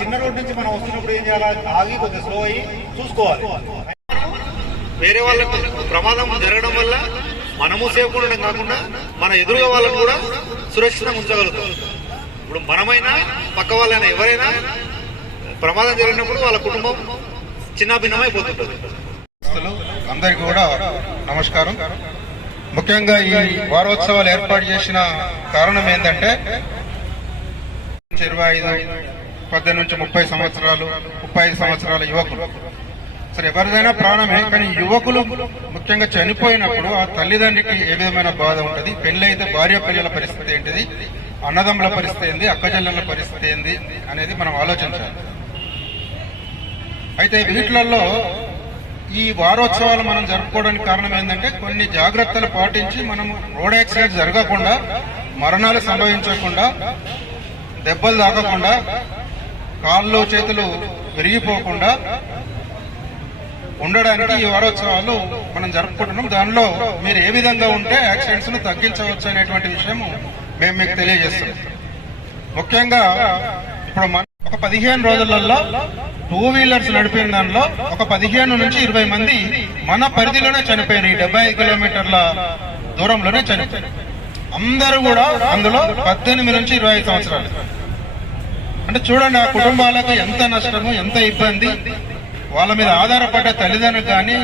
చిన్న రోడ్ నుంచి మనం వస్తున్నప్పుడు ఏం చేయాలి, ఆగి కొద్దిగా స్లో అయ్యి చూసుకోవాలి. వేరే వాళ్ళకు ప్రమాదం జరగడం వల్ల మనము సేఫ్ ఉండడం కాకుండా మన ఎదురుగా వాళ్ళని కూడా సురక్షితంగా ఉంచగలుగుతాం. ఇప్పుడు మనమైనా పక్క వాళ్ళైనా ఎవరైనా ప్రమాదం జరిగినప్పుడు వాళ్ళ కుటుంబం చిన్నాభిన్నమైపోతుంటుంది. అందరికీ కూడా నమస్కారం. ముఖ్యంగా ఈ వారోత్సవాలు ఏర్పాటు చేసిన కారణం ఏంటంటే 25, 18 నుంచి 30 సంవత్సరాలు 35 సంవత్సరాల యువకులు, సరే ఎవరిదైనా ప్రాణమే, కానీ యువకులు ముఖ్యంగా చనిపోయినప్పుడు ఆ తల్లిదండ్రికి ఏ విధమైన బాధ ఉంటుంది, పెళ్ళైతే భార్య పిల్లల పరిస్థితి ఏంటిది, అన్నదమ్ముల పరిస్థితి ఏంది, అక్కచెల్లెల పరిస్థితి ఏంది అనేది మనం ఆలోచించాలి. అయితే వీటిలలో ఈ వారోత్సవాలు మనం జరుపుకోవడానికి కారణం ఏంటంటే కొన్ని జాగ్రత్తలు పాటించి మనం రోడ్ యాక్సిడెంట్ జరగకుండా, మరణాలు సంభవించకుండా, దెబ్బలు తాకకుండా, కాళ్ళు చేతులు విరిగిపోకుండా ఉండడానికి ఈ వారోత్సవాలు మనం జరుపుకుంటున్నాం. దానిలో మీరు ఏ విధంగా ఉంటే యాక్సిడెంట్స్ ను తగ్గించవచ్చు అనేటువంటి విషయం మేము మీకు తెలియజేస్తున్నాం. ముఖ్యంగా ఇప్పుడు ఒక 15 రోజులలో 2 వీలర్స్ నడిపిన దానిలో ఒక 15 నుంచి 20 మంది మన పరిధిలోనే చనిపోయారు. ఈ 75 కిలోమీటర్ల దూరంలోనే చనిపోయారు. అందరూ కూడా అందులో 18 నుంచి 25 సంవత్సరాలు. అంటే చూడండి, ఆ కుటుంబాలకు ఎంత నష్టము, ఎంత ఇబ్బంది, వాళ్ళ మీద ఆధారపడ్డ తల్లిదండ్రులు కానీ